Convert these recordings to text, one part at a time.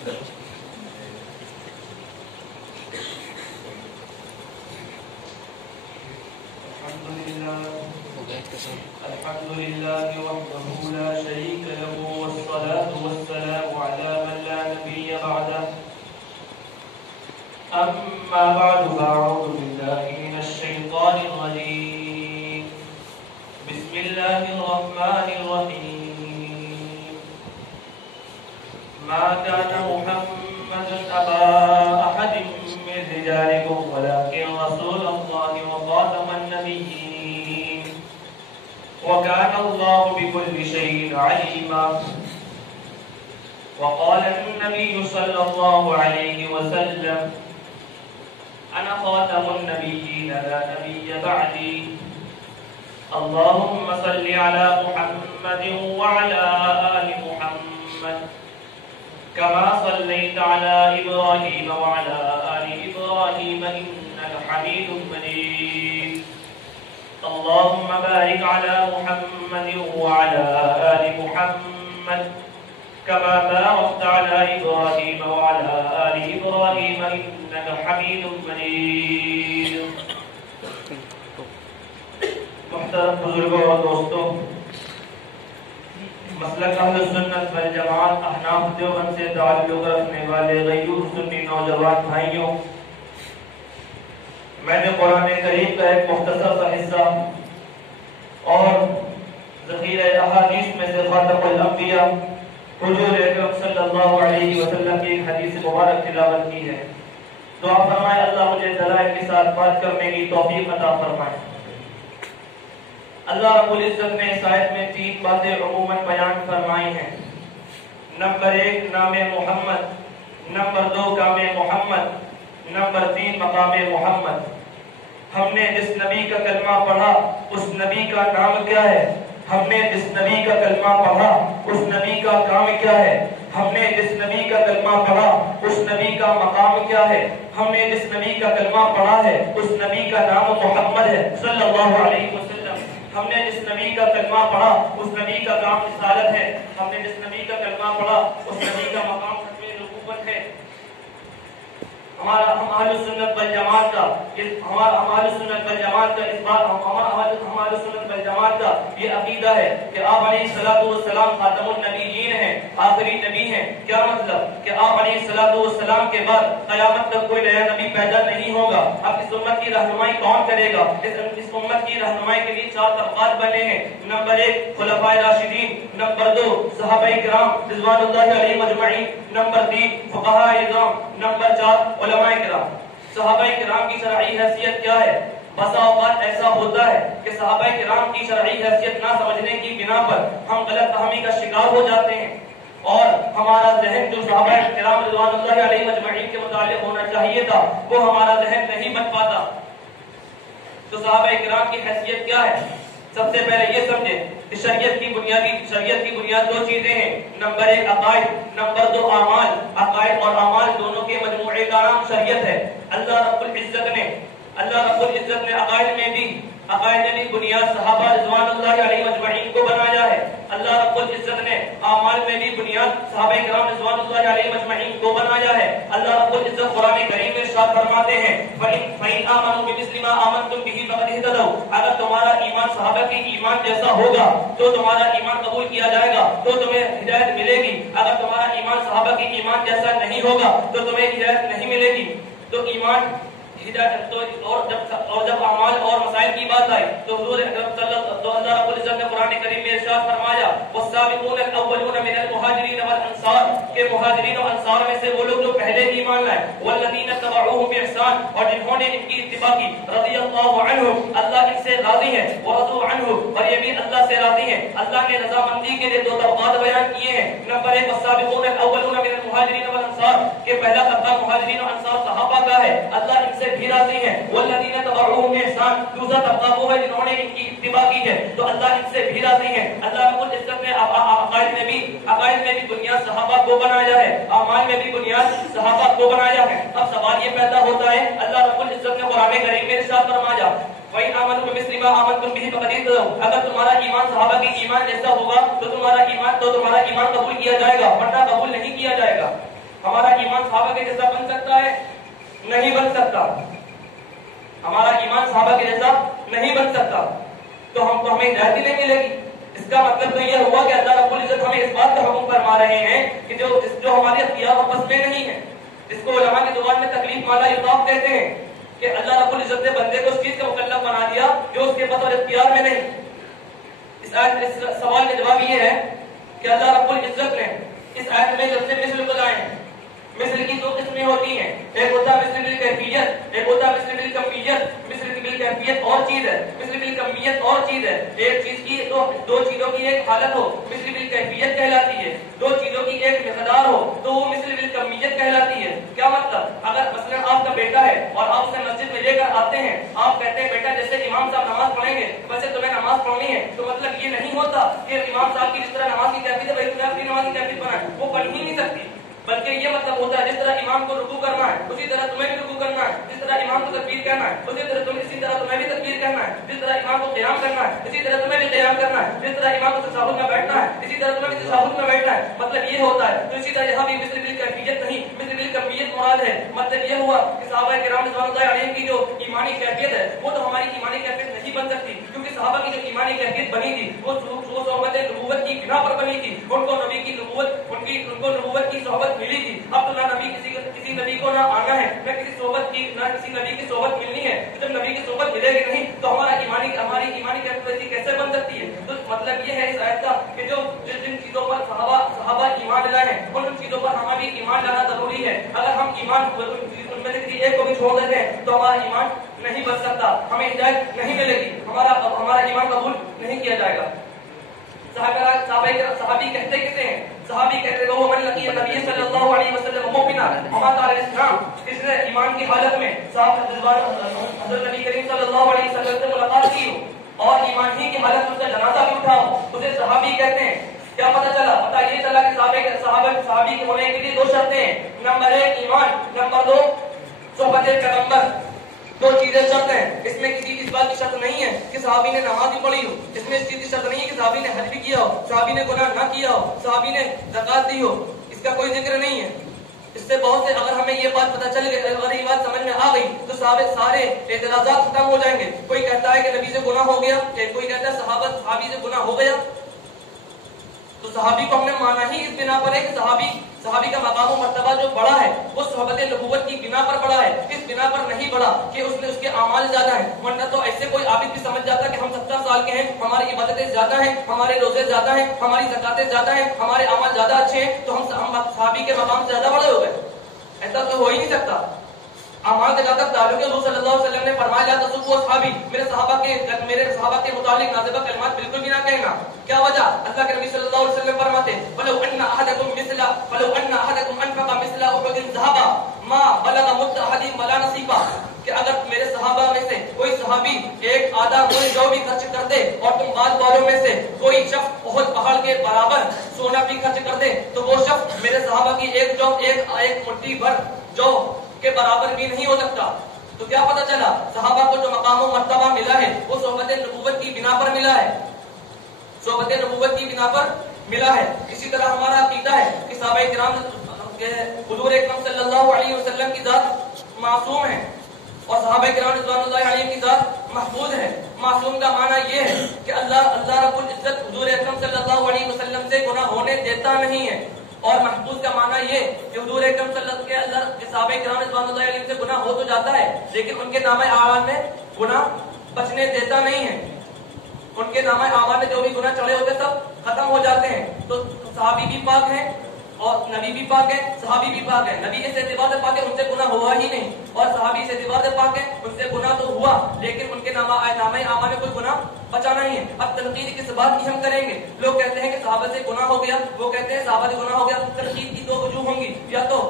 الحمد لله وحده لا شريك له والصلاة والسلام على من لا نبي بعده أما بعد فأعوذ بالله من الشيطان الرجيم بسم الله الرحمن الرحيم ما كان محمد أبا أحد من رجالكم ولكن رسول الله وخاتم النبيين وكان الله بكل شيء عليما وقال النبي صلى الله عليه وسلم أنا خاتم النبيين لا نبي بعدي اللهم صل على محمد وعلى آل محمد كما صليت على إبراهيم وعلى آل إبراهيم إنك حميد مجيد اللهم بارك على محمد وعلى آل محمد كما باركت على إبراهيم وعلى آل إبراهيم إنك حميد مجيد محترم بزرگوں اور دوستوں، مسلک اہل سنت والجماعت احناف دیوبند سے تعلق رکھنے والے غیور سنی نوجوان بھائیوں، میں نے قرآن کریم کا ایک مختصر سا حصہ اور ذخیرہ احادیث میں سے خاتم الانبیاء حضور اکرم صلی اللہ علیہ وسلم کی ایک حدیث مبارک تلاوت کی ہے۔ دعا فرمائے اللہ مجھے دلائل کے ساتھ بات کرنے کی توفیق عطا فرمائے۔ اللہ رب العزت نے اس آیت میں 3 باتیں عموماً بیان فرمائی ہیں۔ نمبر 1 نام محمد، نمبر 2 کام محمد، نمبر 3 مقام محمد۔ ہم نے جس نبی کا کلمہ پڑھا اس نبی کا نام کیا ہے؟ ہم نے جس نبی کا کلمہ پڑھا اس نبی کا کام کیا ہے؟ ہم نے جس نبی کا کلمہ پڑھا اس نبی کا مقام کیا ہے؟ ہم نے جس نبی کا کلمہ پڑھا ہے اس نبی کا نام محمد ہے صلی اللہ علیہ وسلم۔ ہم نے جس نبی کا کلمہ پڑھا اس نبی کا کام رسالت ہے۔ ہم نے جس نبی کا کلمہ پڑھا اس نبی کا مقام ختم نبوت ہے۔ ہمارا اہل سنت والجماعت کا اس بات یہ عقیدہ ہے کہ آپ علیہ الصلوۃ والسلام خاتم النبیین ہیں، آخری نبی ہیں۔ کیا مطلب؟ کہ آپ علیہ الصلوۃ والسلام کے بعد قیامت تک کوئی نیا نبی پیدا نہیں ہوگا۔ اب اس امت کی رہنمائی کون کرے گا؟ اس امت کی رہنمائی کے لیے 4 طبقات بنے ہیں۔ نمبر 1 خلفائے راشدین، نمبر 2 صحابہ کرام رضوان اللہ علیہم اجمعین، نمبر 3 فقہاء اعظام، نمبر 4 علماء کرام۔ صحابہ کرام کی شرعی حیثیت کیا ہے؟ بسا اوقات ایسا ہوتا ہے کہ صحابہ کرام کی شرعی حیثیت نہ سمجھنے کی بنا پر ہم غلط فہمی کا شکار ہو جاتے ہیں اور ہمارا ذہن جو صحابہ کرام رضوان اللہ علیہم اجمعین کے متعلق ہونا چاہیے تھا وہ ہمارا ذہن نہیں بن پاتا۔ تو صحابہ کرام کی حیثیت کیا ہے؟ سب سے پہلے یہ سمجھیں کہ شریعت کی بنیاد 2 چیزیں ہیں۔ نمبر 1 عقائد، نمبر 2 اعمال۔ عقائد اور اعمال دونوں کے مجموعے کا نام شریعت ہے۔ اللہ رب العزت نے عقائد میں بھی بنیاد صحابہ رضوان اللہ علیہ اجمعین کو بنایا ہے۔ اللہ رب العزت نے اعمال میں بھی بنیاد صحابہ کرام رضوان اللہ علیہ اجمعین کو بنایا ہے۔ اللہ رب العزت قرآن کریم میں ارشاد فرماتے ہیں فَإِنْ آمَنُوا بِمِثْلِ مَا آمَنْتُمْ بِهِ فَقَدِ اهْتَدَوْا، اگر تمہارا ایمان صحابہ کے ایمان جیسا ہوگا تو تمہارا ایمان قبول کیا جائے گا تو تمہیں ہدایت ملے گی۔ اگر تمہارا ایمان صحابہ کے ایمان جیسا نہیں ہوگا تو تمہیں ہدایت نہیں ملے گی۔ تو ایمان اور جب اعمال اور مسائل کی بات آئی تو حضور اکرم صلی اللہ علیہ وسلم نے قرآن کریم میں ارشاد فرمایا والسابقون الاولون من المہاجرین والانصار، کہ مہاجرین و انصار میں سے وہ لوگ جو پہلے ایمان لائے، والذین تبعوهم باحسان، اور جنہوں نے ان کی اتباع کی، رضی اللہ عنہم، اللہ ان سے راضی ہے، ورضوا عنہ، اور یہ بھی اللہ سے راضی ہیں۔ اللہ نے رضامندی کے لیے 2 طبقات بیان کیے ہیں۔ نمبر 1 والسابقون الاولون من المہاجرین والانصار، کہ پہلا طبقہ مہاجرین و انصار صحابہ کا ہے، اللہ ان سے بھی راضی ہیں۔ والذین تبعوهم باحسان، دوسرا طبقہ وہ ہے جنہوں نے ان کی اتباع کی ہے تو اللہ ان سے بھی راضی ہیں۔ اللہ رب العزت نے عقائد میں بھی بنیاد صحابہ کو بنایا ہے، اعمال میں بھی بنیاد صحابہ کو بنایا ہے۔ اب سوال یہ پیدا ہوتا ہے، اللہ رب العزت نے قرآن کریم میں ارشاد فرمایا وَإِنْ آمَنُوا بِمِثْلِ مَا آمَنْتُمْ بِهِ فَقَدِ اهْتَدَوْا، اگر تمہارا ایمان صحابہ کے ایمان جیسا ہوگا تو تمہارا ایمان قبول کیا جائے گا، ورنہ قبول نہیں کیا جائے گا۔ हमारा ईमान सहाबा के जैसा बन सकता है? नहीं बन सकता। हमारा ईमान सहाबा के जैसा नहीं बन सकता, तो हमें हिदायत ही नहीं मिलेगी। इसका मतलब तो यह हुआ कि अल्लाह रब्बुल इज्जत हमें इस बात का हुक्म फरमा रहे हैं कि जो हमारे अख्तियार और बस में नहीं है, जिसको उलमा की जुबान में तकलीफ माला युताफ कहते हैं, कि अल्लाह रब्बुल इज्जत ने बंदे को उस चीज का मुकल्लफ बना दिया जो उसके बस और इख्तियार में नहीं। इस सवाल का जवाब ये है कि अल्लाह रब्बुल इज्जत ने इस आयत में जब से मिस्ल को लाए हैं, मिस्ल की दो किस्में होती हैं, एक होता है मिस्ल बिल कैफियत, एक होता है मिस्ल बिल कमियत। मिस्ल बिल कैफियत और चीज है, मिस्ल बिल कमियत और चीज है। एक चीज की दो चीजों की एक हालत हो, मिस्ल बिल कैफियत कहलाती है। दो चीजों की एक मिकदार हो तो वो मिस्ल बिल कमियत कहलाती है। क्या मतलब? अगर मसलन आपका बेटा है और आप उसे मस्जिद में लेकर आते हैं, आप कहते हैं बेटा जैसे इमाम साहब नमाज पढ़ेंगे वैसे तुम्हें नमाज पढ़नी है, तो मतलब ये नहीं होता कि इमाम साहब की जिस तरह नमाज की कैफियत है वही तुम्हें अपनी नमाज की कैफियत बनाए, वो पढ़ ही नहीं सकती। बल्कि ये मतलब होता है जिस तरह इमाम को रुकू करना है उसी तरह तुम्हें भी रुकू करना है, जिस तरह इमाम को तकबीर कहना है उसी तरह तुम्हें भी तकबीर कहना है, जिस तरह इमाम को क़याम करना है इसी तरह तुम्हें भी क़याम करना है, जिस तरह इमाम को तशहुद में बैठना है इसी तरह तुम्हें भी तशहुद में बैठना है। मतलब ये होता है। तो इसी तरह यहाँ भी मिस्ल बिल कैफियत नहीं, मिस्ल बिल कमियत मुराद है। मतलब ये हुआ कि सहाबा किराम रिज़वानुल्लाहि अलैहिम की जो ईमानी कैफियत है वो तो हमारी ईमानी कैफियत नहीं बन सकती, क्योंकि सहाबा की जो ईमानी कैफियत बनी थी वो सोहबत नबूवत की बिना पर बनी थी। उनको नबी की नबूवत की सोहबत मिली थी। अब तो ना नबी किसी नबी को ना आना है ना किसी नबी की सोहबत मिलनी है। तो जब नबी की सोहबत मिलेगी नहीं तो हमारी ईमानी कैफियत कैसे बन सकती है? तो मतलब ये है इस आयत का कि जिन चीजों पर सहाबा ईमान लाए हैं उन चीजों पर हमारा भी ईमान लाना जरूरी है। अगर हम ईमान उनमें से किसी एक को भी छोड़ देते हैं तो हमारा ईमान नहीं बन सकता, हमें हिदायत नहीं मिलेगी, हमारा ईमान कबूल नहीं किया जाएगा। सहाबी कहते किसे हैं? सहाबी कहते हैं वो मन लकी नबी सल्लल्लाहु अलैहि वसल्लम मुमिना वमा काल इस्लाम, इसने ईमान की हालत में हज़रत नबी करीम सल्लल्लाहु अलैहि वसल्लम से मुलाकात की हो और ईमान ही की हालत में उसका जनाजा भी उठा हो, उसे सहाबी कहते हैं। क्या पता चला? पता ये चला कि सहाबी के होने के लिए दो शर्तें हैं। नंबर 1 ईमान, नंबर 2 सोहबत पैगंबर। दो चीजें शर्त है। इसमें किसी इस बात की शर्त नहीं है कि सहाबी ने नमाज भी पढ़ी हो, इसमें इस चीज की शर्त नहीं है कि सहाबी ने हज भी किया हो, सहाबी ने गुनाह ना किया हो, सहाबी ने ज़कात दी हो, इसका कोई जिक्र नहीं है। इससे बहुत से अगर हमें ये बात पता चल गई, अगर ये बात समझ में आ गई तो सारे एतराज़ात खत्म हो जाएंगे। कोई कहता है कि नबी से गुनाह हो गया, कोई कहता है सहाबी से गुनाह हो गया, तो सहाबी को हमने माना ही इस बिना पर है कि सहाबी का मकाम मर्तबा जो बड़ा है वो सोहबत नबूवत की बिना पर बड़ा है, इस बिना पर नहीं बड़ा कि उसके आमाल ज्यादा है। वरना तो ऐसे कोई आबिद भी समझ जाता कि हम 70 साल के हैं, हमारी इबादतें ज्यादा हैं, हमारे रोजे ज्यादा हैं, हमारी ज़कातें ज्यादा हैं, हमारे आमाल ज्यादा अच्छे हैं, तो हम सहाबी के मकाम से ज्यादा बड़े हो गए। ऐसा तो हो ही नहीं सकता। अमाल के जहाँ तक ताल्लुक है, हुज़ूर सल्लल्लाहु अलैहि वसल्लम ने फरमाया तसुब्बु अस्हाबी, मेरे सहाबा के मुतालिक नाज़िबा कलिमात बिल्कुल भी ना कहना। क्या वजह? अल्लाह के नबी सल्लल्लाहु अलैहि वसल्लम फरमाते वलौ अन्ना अहदकुम अनफक़ा मिस्ला उहुदिन ज़हबा मा बलगा मुद्द अहदिहिम वला नसीबा, कि अगर मेरे सहाबा में से कोई सहाबी एक आधा मोल जौ भी खर्च कर दे और तुम बाद वालों में से कोई शख्स बहुत पहाड़ के बराबर सोना भी खर्च कर दे तो वो शख्स मेरे सहाबा की एक मुट्ठी भर जौ के बराबर भी नहीं हो सकता। तो क्या पता चला? सहाबा को जो मकाम मर्तबा मिला है वो सोहबत नबूवत की बिना पर मिला है, सोहबत नबूवत की बिना पर मिला है। इसी तरह हमारा अकीदा है कि सहाबा किराम हुजूर अकरम सल्लल्लाहु अलैहि वसल्लम की जात मासूम है और सहाबा किराम रिज़वानुल्लाहि अलैहिम की जात महफूज है। मासूम का माना ये है कि अल्लाह रब्बुल इज्जत हुजूर अकरम सल्लल्लाहु अलैहि वसल्लम से गुनाह होने देता नहीं है, और महफूज का माना ये कि हुजूर अकरम सल्लल्लाहु अलैहि वसल्लम के सहाबा किराम रिज़वानुल्लाहि अलैहिम से गुनाह हो तो जाता है लेकिन उनके नामे आमाल में गुनाह बचने देता नहीं है। उनके नामे आमाल में जो भी गुनाह चढ़े होते सब खत्म हो जाते हैं। तो सहाबी भी पाक हैं और नबी भी पाक है, सहाबी भी पाक है। नबी से एतबार से पाक है, उनसे गुनाह हुआ ही नहीं, और सहाबी से एतबार से पाक है, उनसे गुनाह तो हुआ लेकिन उनके नामे आमाल में कोई गुनाह बचा नहीं है। अब तनकीद किस बात की हम करेंगे? लोग कहते हैं कि सहाबा से गुनाह हो गया, वो कहते हैं सहाबा से गुनाह हो गया। तनकीद की दो वजूह होंगी, या तो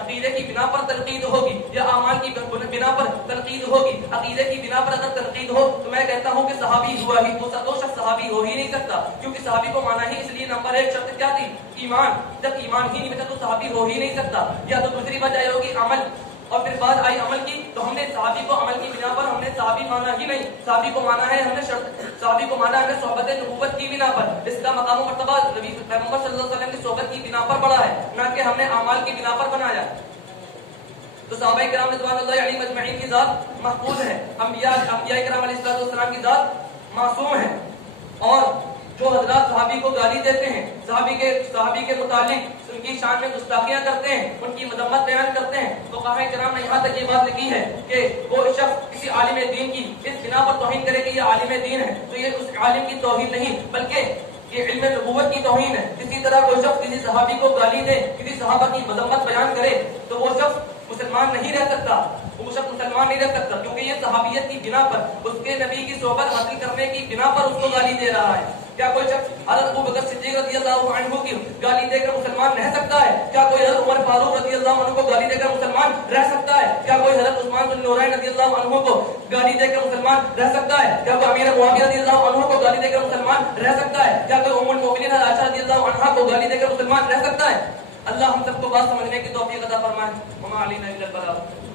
अकीदे की बिना पर तनकीद होगी या आमाल की बिना पर तनकीद होगी। अकीदे की बिना पर अगर तनकीद हो तो मैं कहता हूँ कि सहाबी हुआ ही तो शख्स सहाबी हो ही नहीं सकता, क्योंकि सहाबी को माना ही इसलिए नंबर 1 शर्त क्या थी? ईमान। जब ईमान ही नहीं बचा तो सहाबी हो ही नहीं सकता। या तो दूसरी वजह होगी अमल, और फिर बात आई अमल की, तो हमने सहाबी को अमल की बिना पर हमने सहाबी माना ही नहीं। सहाबी को माना है हमने सहाबी को माना हमने सोहबत नबूवत की बिना पर। इसका मकाम मर्तबा नबी पैगंबर सल्लल्लाहु अलैहि वसल्लम की सोहबत محبت की बिना पर बढ़ा है, ना कि हमने अमाल की बिना पर बनाया। तो सहाबा किराम रिज़वानुल्लाहि अलैहिम अजमईन की जात महफूज है, अंबिया किराम अलैहिस्सलाम की जात मासूम है। और जो हजरात सहाबी को गाली देते हैं, सहाबी के मुतालिक उनकी शान में गुस्ताखियां करते हैं, उनकी मजम्मत बयान करते हैं, तो फुक़हा किराम ने यहाँ तक ये बात लिखी है कि वो शख्स किसी आलिम दीन की इस बिना पर तौहीन करे कि ये आलिम दीन है, तो ये उस आलिम की तौहीन नहीं बल्कि ये इल्म नबुव्वत की तौहीन है। इसी तरह कोई शख्स किसी सहाबी को गाली दे, किसी सहाबा की मजम्मत बयान करे, तो वो शख्स मुसलमान नहीं रह सकता, वो शख्स मुसलमान नहीं रह सकता, क्योंकि ये सहाबियत की बिना पर, उसके नबी की सोहबत हासिल करने की बिना पर उसको गाली दे रहा है। क्या कोई शख्स हज़रत अबू बकर सिद्दीक़ रज़ियल्लाहु अन्हु की गाली देकर मुसलमान रह सकता है? क्या कोई हज़रत उमर फारूक रज़ियल्लाहु अन्हु को गाली देकर मुसलमान रह सकता है? क्या कोई हज़रत उस्मान बिन नूरैन रज़ियल्लाहु अन्हु को गाली देकर मुसलमान रह सकता है? क्या कोई अमीर मुआविया रज़ियल्लाहु अन्हु को गाली देकर मुसलमान रह सकता है? क्या कोई उम्मुल मोमिनीन आयशा रज़ियल्लाहु अन्हा को गाली देकर मुसलमान रह सकता है? अल्लाह हम सबको बात समझने की तौफीक अता फरमाए। वमा अलैना इल्लल बलाग।